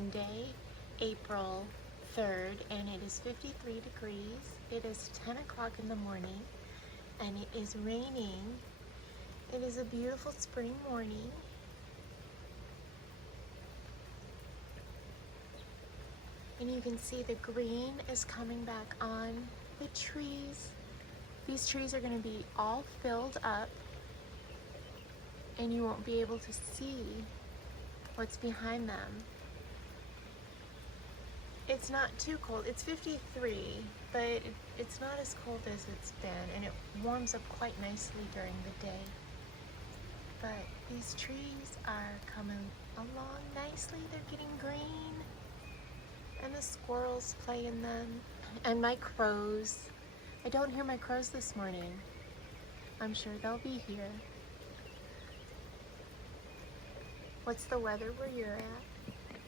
Monday, April 3rd, and it is 53 degrees. It is 10 o'clock in the morning, and it is raining. It is a beautiful spring morning. And you can see the green is coming back on the trees. These trees are going to be all filled up, and you won't be able to see what's behind them. It's not too cold. It's 53, but it's not as cold as it's been, and it warms up quite nicely during the day. But these trees are coming along nicely. They're getting green, and the squirrels play in them, and my crows. I don't hear my crows this morning. I'm sure they'll be here. What's the weather where you're at?